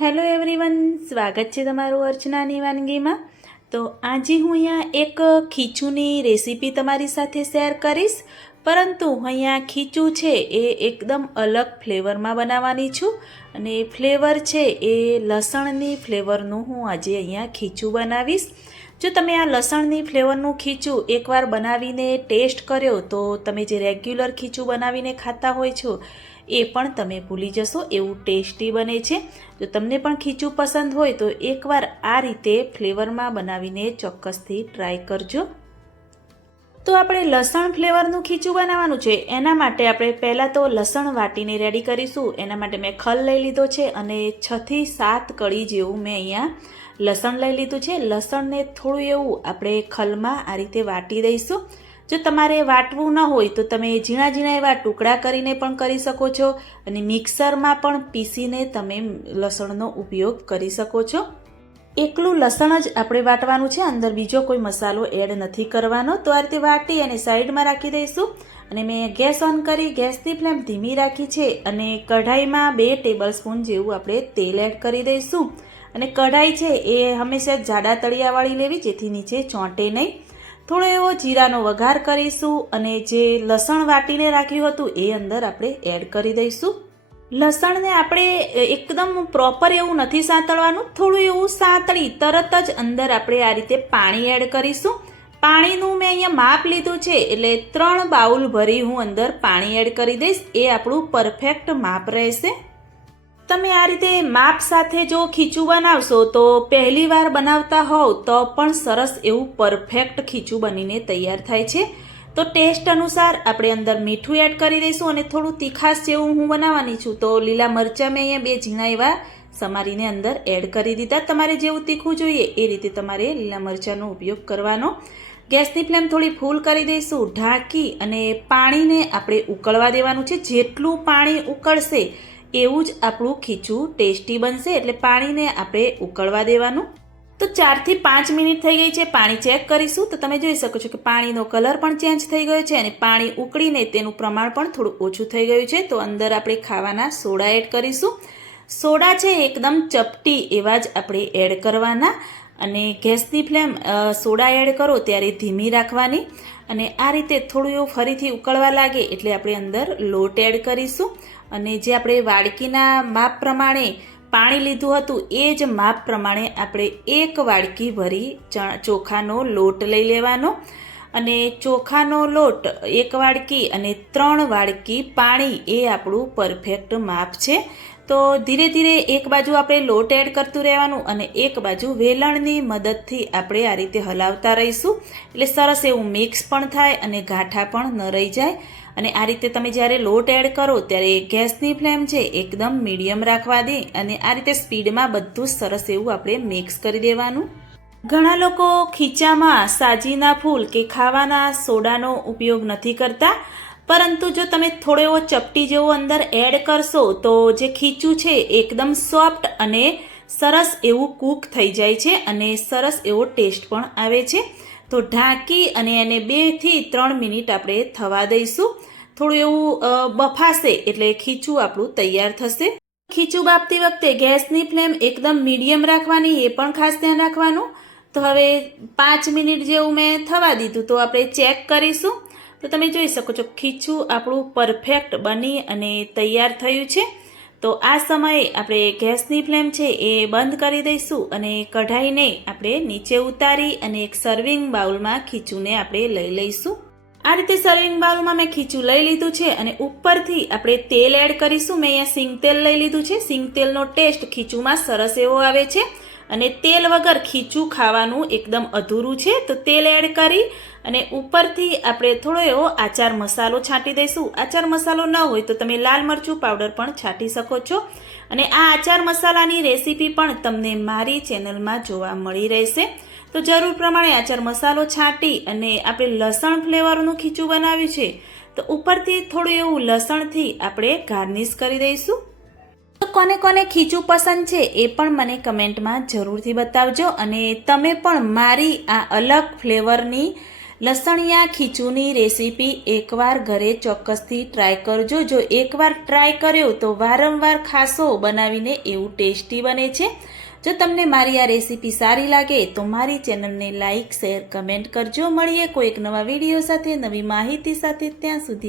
Hello everyone, સ્વાગત છે તમારું અર્ચનાની વાનગીમાં। તો આજે હું અહીંયા એક ખીચુની રેસીપી તમારી સાથે શેર કરીશ, પરંતુ અહીંયા ખીચું છે એ એકદમ અલગ ફ્લેવરમાં બનાવવાની છું અને ફ્લેવર છે એ લસણની ફ્લેવરનું હું આજે અહીંયા ખીચું બનાવીશ। જો તમે આ લસણની ફ્લેવરનું ખીચું એકવાર બનાવીને ટેસ્ટ કર્યો તો તમે જે રેગ્યુલર ખીચું બનાવીને ખાતા હોય છો એ પણ તમે ભૂલી જશો, એવું ટેસ્ટી બને છે। જો તમને પણ ખીચું પસંદ હોય તો એકવાર આ રીતે ફ્લેવરમાં બનાવીને ચોક્કસથી ટ્રાય કરજો। તો આપણે લસણ ફ્લેવરનું ખીચું બનાવવાનું છે, એના માટે આપણે પહેલાં તો લસણ વાટીને રેડી કરીશું। એના માટે મેં ખલ લઈ લીધો છે અને 6 થી 7 કળી જેવું મેં અહીંયા લસણ લઈ લીધું છે। લસણને થોડું એવું આપણે ખલમાં આ રીતે વાટી દઈશું। જો તમારે વાટવું ન હોય તો તમે ઝીણા ઝીણા એવા ટુકડા કરીને પણ કરી શકો છો અને મિક્સરમાં પણ પીસીને તમે લસણનો ઉપયોગ કરી શકો છો। એકલું લસણ જ આપણે વાટવાનું છે, અંદર બીજો કોઈ મસાલો એડ નથી કરવાનો। તો આ રીતે વાટી અને સાઈડમાં રાખી દઈશું અને મેં ગેસ ઓન કરી ગેસની ફ્લેમ ધીમી રાખી છે અને કઢાઈમાં 2 ટેબલ સ્પૂન જેવું આપણે તેલ એડ કરી દઈશું। અને કઢાઈ છે એ હંમેશા જાડા તળિયાવાળી લેવી, જેથી નીચે ચોંટે નહીં। થોડો એવો જીરાનો વઘાર કરીશું અને જે લસણ વાટીને રાખ્યું હતું એ અંદર આપણે એડ કરી દઈશું। લસણને આપણે એકદમ પ્રોપર એવું નથી સાંતળવાનું, થોડું એવું સાંતળી તરત જ અંદર આપણે આ રીતે પાણી એડ કરીશું। પાણીનું મેં અહીંયા માપ લીધું છે, એટલે 3 બાઉલ ભરી હું અંદર પાણી એડ કરી દઈશ, એ આપણું પરફેક્ટ માપ રહેશે। તમે આ રીતે માપ સાથે જો ખીચું બનાવશો તો પહેલી વાર બનાવતા હોવ તો પણ સરસ એવું પરફેક્ટ ખીચું બનીને તૈયાર થાય છે। તો ટેસ્ટ અનુસાર આપણે અંદર મીઠું એડ કરી દઈશું અને થોડું તીખાશ જેવું હું બનાવવાની છું, તો લીલા મરચાં મેં અહીંયા 2 ઝીણા એવા સમારીને અંદર એડ કરી દીધા। તમારે જેવું તીખું જોઈએ એ રીતે તમારે લીલા મરચાંનો ઉપયોગ કરવાનો। ગેસની ફ્લેમ થોડી ફૂલ કરી દઈશું, ઢાંકી અને પાણીને આપણે ઉકળવા દેવાનું છે। જેટલું પાણી ઉકળશે એવું જ આપણું ખીચું ટેસ્ટી બનશે, એટલે પાણીને આપણે ઉકળવા દેવાનું। તો 4 થી 5 મિનિટ થઈ ગઈ છે, પાણી ચેક કરીશું તો તમે જોઈ શકો છો કે પાણીનો કલર પણ ચેન્જ થઈ ગયો છે અને પાણી ઉકળીને તેનું પ્રમાણ પણ થોડું ઓછું થઈ ગયું છે। તો અંદર આપણે ખાવાના સોડા એડ કરીશું। સોડા છે એકદમ ચપટી એવા જ આપણે એડ કરવાના અને ગેસની ફ્લેમ સોડા એડ કરો ત્યારે ધીમી રાખવાની અને આ રીતે થોડું એવું ફરીથી ઉકળવા લાગે એટલે આપણે અંદર લોટ એડ કરીશું અને જે આપણે વાડકીના માપ પ્રમાણે પાણી લીધું હતું એ જ માપ પ્રમાણે આપણે 1 વાડકી ભરી ચોખાનો લોટ લઈ લેવાનો અને ચોખાનો લોટ 1 વાડકી અને 3 વાડકી પાણી એ આપણું પરફેક્ટ માપ છે। તો ધીરે ધીરે એક બાજુ આપણે લોટ એડ કરતું રહેવાનું અને એક બાજુ વેલણની મદદથી આપણે આ રીતે હલાવતા રહીશું, એટલે સરસ એવું મિક્સ પણ થાય અને ગાંઠા પણ ન રહી જાય। અને આ રીતે તમે જ્યારે લોટ એડ કરો ત્યારે ગેસની ફ્લેમ છે એકદમ મીડિયમ રાખવા દે અને આ રીતે સ્પીડમાં બધું સરસ એવું આપણે મિક્સ કરી દેવાનું। ઘણા લોકો ખીચામાં સાજીના ફૂલ કે ખાવાના સોડાનો ઉપયોગ નથી કરતા, પરંતુ જો તમે થોડો એવો ચપટી જેવો અંદર એડ કરશો તો જે ખીચું છે એકદમ સોફ્ટ અને સરસ એવું કૂક થઈ જાય છે અને સરસ એવો ટેસ્ટ પણ આવે છે। તો ઢાંકી અને એને 2 થી 3 મિનિટ આપણે થવા દઈશું। થોડું એવું બફાશે એટલે ખીચું આપણું તૈયાર થશે। ખીચું બાફતી વખતે ગેસની ફ્લેમ એકદમ મીડિયમ રાખવાની, એ પણ ખાસ ધ્યાન રાખવાનું। તો હવે 5 મિનિટ જેવું મેં થવા દીધું, તો આપણે ચેક કરીશું તો તમે જોઈ શકો છો ખીચું આપણું પરફેક્ટ બની અને તૈયાર થયું છે। તો આ સમયે આપણે ગેસની ફ્લેમ છે એ બંધ કરી દઈશું અને કઢાઈને આપણે નીચે ઉતારી અને એક સર્વિંગ બાઉલમાં ખીચુંને આપણે લઈ લઈશું। આ રીતે સર્વિંગ બાઉલમાં મેં ખીચું લઈ લીધું છે અને ઉપરથી આપણે તેલ એડ કરીશું। મેં અહીંયા સિંગ તેલ લઈ લીધું છે। સિંગ તેલનો ટેસ્ટ ખીચુંમાં સરસ એવો આવે છે અને તેલ વગર ખીચું ખાવાનું એકદમ અધૂરું છે। તો તેલ એડ કરી અને ઉપરથી આપણે થોડો એવો આચાર મસાલો છાંટી દઈશું। આચાર મસાલો ન હોય તો તમે લાલ મરચું પાવડર પણ છાંટી શકો છો અને આ આચાર મસાલાની રેસીપી પણ તમને મારી ચેનલમાં જોવા મળી રહેશે। તો જરૂર પ્રમાણે આચાર મસાલો છાંટી અને આપણે લસણ ફ્લેવરનું ખીચું બનાવ્યું છે, તો ઉપરથી થોડું એવું લસણથી આપણે ગાર્નિશ કરી દઈશું। તો કોને કોને ખીચું પસંદ છે એ પણ મને કમેન્ટમાં જરૂરથી બતાવજો અને તમે પણ મારી આ અલગ ફ્લેવરની લસણિયા ખીચુની રેસીપી એકવાર ઘરે ચોક્કસથી ટ્રાય કરજો. જો એકવાર ટ્રાય કર્યો તો વારંવાર ખાશો બનાવીને, એવું ટેસ્ટી બને છે. જો તમને મારી આ રેસીપી સારી લાગે તો મારી ચેનલને લાઇક, શેર, કમેન્ટ કરજો. મળીએ કોઈ એક નવા વિડીયો સાથે, નવી માહિતી સાથે. ત્યાં સુધી